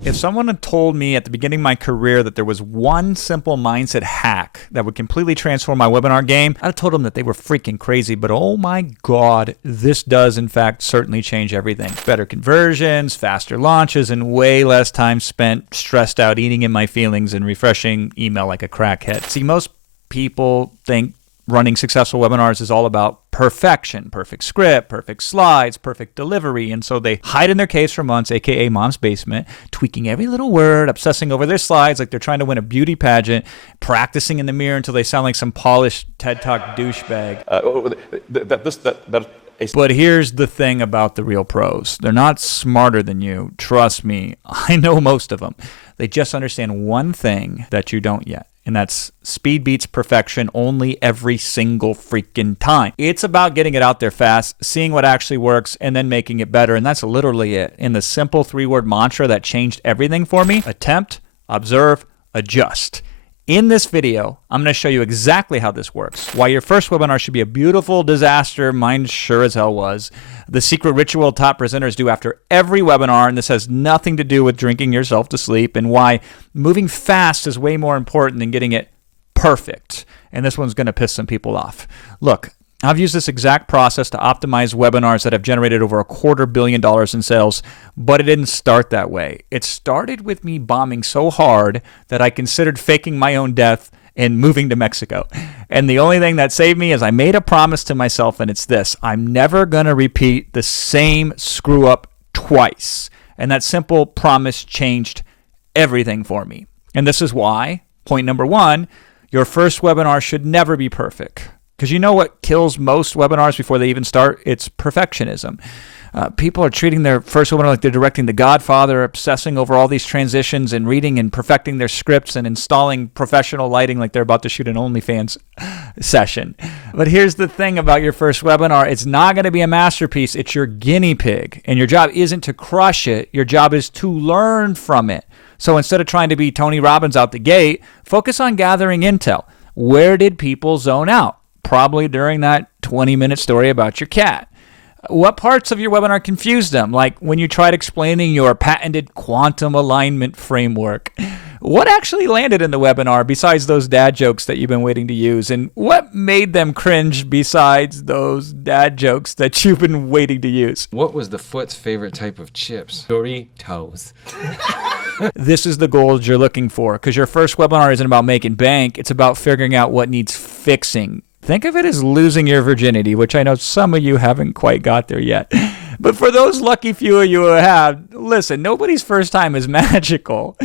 If someone had told me at the beginning of my career that there was one simple mindset hack that would completely transform my webinar game, I'd have told them that they were freaking crazy. But oh my God, this does in fact certainly change everything. Better conversions, faster launches, and way less time spent stressed out eating in my feelings and refreshing email like a crackhead. See, most people think running successful webinars is all about perfection, perfect script, perfect slides, perfect delivery. And so they hide in their caves for months, aka mom's basement, tweaking every little word, obsessing over their slides like they're trying to win a beauty pageant, practicing in the mirror until they sound like some polished TED Talk douchebag. But here's the thing about the real pros. They're not smarter than you. Trust me, I know most of them. They just understand one thing that you don't yet. And that's speed beats perfection only every single freaking time. It's about getting it out there fast, seeing what actually works, and then making it better. And that's literally it. In the simple 3-word mantra that changed everything for me: attempt, observe, adjust. In this video, I'm going to show you exactly how this works, why your first webinar should be a beautiful disaster, mine sure as hell was, the secret ritual top presenters do after every webinar, and this has nothing to do with drinking yourself to sleep, and why moving fast is way more important than getting it perfect. And this one's going to piss some people off. Look, I've used this exact process to optimize webinars that have generated over $250 million in sales, but it didn't start that way. It started with me bombing so hard that I considered faking my own death and moving to Mexico. And the only thing that saved me is I made a promise to myself, and it's this: I'm never going to repeat the same screw up twice. And that simple promise changed everything for me. And this is why, point number 1, your first webinar should never be perfect. Because you know what kills most webinars before they even start? It's perfectionism. People are treating their first webinar like they're directing The Godfather, obsessing over all these transitions and reading and perfecting their scripts and installing professional lighting like they're about to shoot an OnlyFans session. But here's the thing about your first webinar: it's not going to be a masterpiece. It's your guinea pig. And your job isn't to crush it. Your job is to learn from it. So instead of trying to be Tony Robbins out the gate, focus on gathering intel. Where did people zone out? Probably during that 20-minute story about your cat. What parts of your webinar confused them? Like when you tried explaining your patented quantum alignment framework. What actually landed in the webinar besides those dad jokes that you've been waiting to use? And what made them cringe besides those dad jokes that you've been waiting to use? What was the foot's favorite type of chips? Doritos. This is the gold you're looking for, because your first webinar isn't about making bank. It's about figuring out what needs fixing. Think of it as losing your virginity, which I know some of you haven't quite got there yet. But for those lucky few of you who have, listen, nobody's first time is magical.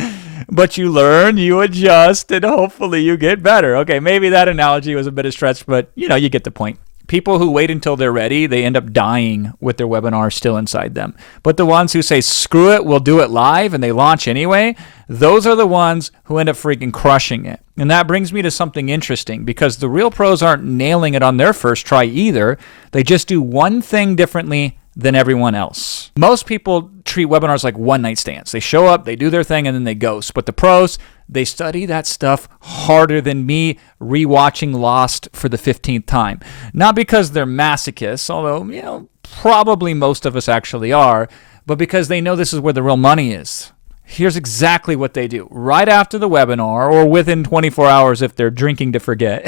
But you learn, you adjust, and hopefully you get better. Okay, maybe that analogy was a bit of a stretch, but you get the point. People who wait until they're ready, they end up dying with their webinar still inside them. But the ones who say, screw it, we'll do it live, and they launch anyway, those are the ones who end up freaking crushing it. And that brings me to something interesting, because the real pros aren't nailing it on their first try either. They just do one thing differently than everyone else. Most people treat webinars like one-night stands. They show up, they do their thing, and then they ghost. But the pros, they study that stuff harder than me rewatching Lost for the 15th time. Not because they're masochists, although, probably most of us actually are, but because they know this is where the real money is. Here's exactly what they do. Right after the webinar, or within 24 hours if they're drinking to forget,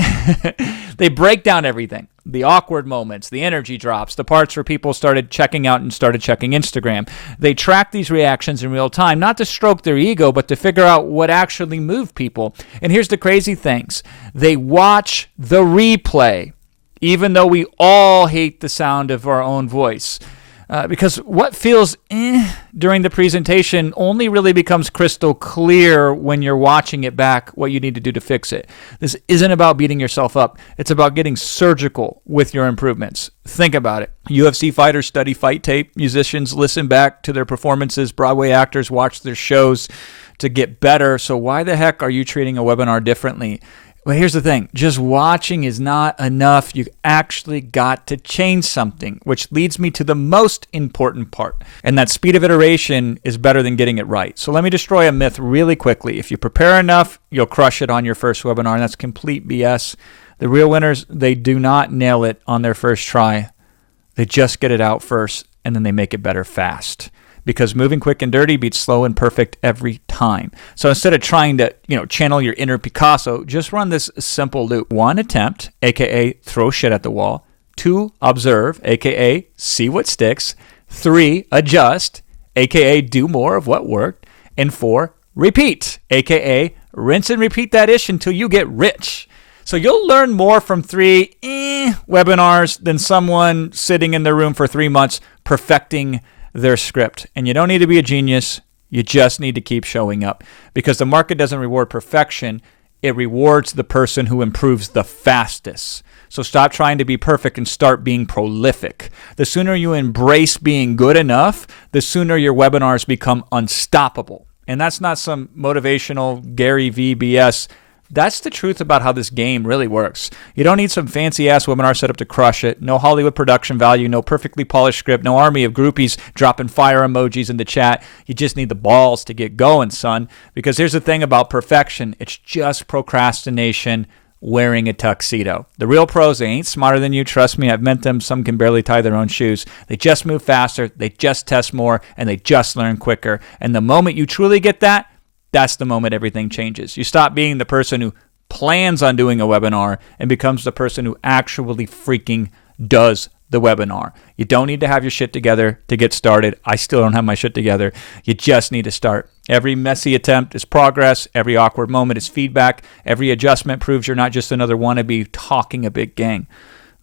they break down everything. The awkward moments, the energy drops, the parts where people started checking out and started checking Instagram. They track these reactions in real time, not to stroke their ego, but to figure out what actually moved people. And here's the crazy things. They watch the replay, even though we all hate the sound of our own voice. Because what feels during the presentation only really becomes crystal clear when you're watching it back, what you need to do to fix it. This isn't about beating yourself up. It's about getting surgical with your improvements. Think about it. UFC fighters study fight tape. Musicians listen back to their performances. Broadway actors watch their shows to get better. So why the heck are you treating a webinar differently? Well, here's the thing. Just watching is not enough. You actually got to change something, which leads me to the most important part. And that speed of iteration is better than getting it right. So let me destroy a myth really quickly. If you prepare enough, you'll crush it on your first webinar. And that's complete BS. The real winners, they do not nail it on their first try. They just get it out first, and then they make it better fast. because moving quick and dirty beats slow and perfect every time. So instead of trying to, channel your inner Picasso, just run this simple loop. 1, attempt, aka throw shit at the wall. 2, observe, aka see what sticks. 3, adjust, aka do more of what worked. And 4, repeat, aka rinse and repeat that ish until you get rich. So you'll learn more from 3 webinars than someone sitting in their room for 3 months perfecting their script. And you don't need to be a genius. You just need to keep showing up, because the market doesn't reward perfection. It rewards the person who improves the fastest. So stop trying to be perfect and start being prolific. The sooner you embrace being good enough, the sooner your webinars become unstoppable. And that's not some motivational Gary V BS. That's the truth about how this game really works. You don't need some fancy-ass webinar setup to crush it. No Hollywood production value, no perfectly polished script, no army of groupies dropping fire emojis in the chat. You just need the balls to get going, son. Because here's the thing about perfection. It's just procrastination wearing a tuxedo. The real pros, they ain't smarter than you. Trust me, I've met them. Some can barely tie their own shoes. They just move faster, they just test more, and they just learn quicker. And the moment you truly get that, that's the moment everything changes. You stop being the person who plans on doing a webinar and becomes the person who actually freaking does the webinar. You don't need to have your shit together to get started. I still don't have my shit together. You just need to start. Every messy attempt is progress. Every awkward moment is feedback. Every adjustment proves you're not just another wannabe talking a big gang.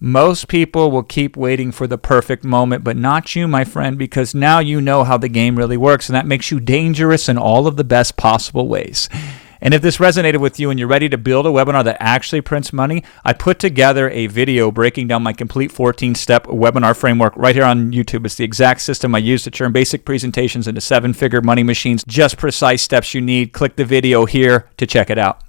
Most people will keep waiting for the perfect moment, but not you, my friend, because now you know how the game really works, and that makes you dangerous in all of the best possible ways. And if this resonated with you and you're ready to build a webinar that actually prints money, I put together a video breaking down my complete 14-step webinar framework right here on YouTube. It's the exact system I use to turn basic presentations into 7-figure money machines. Just precise steps you need. Click the video here to check it out.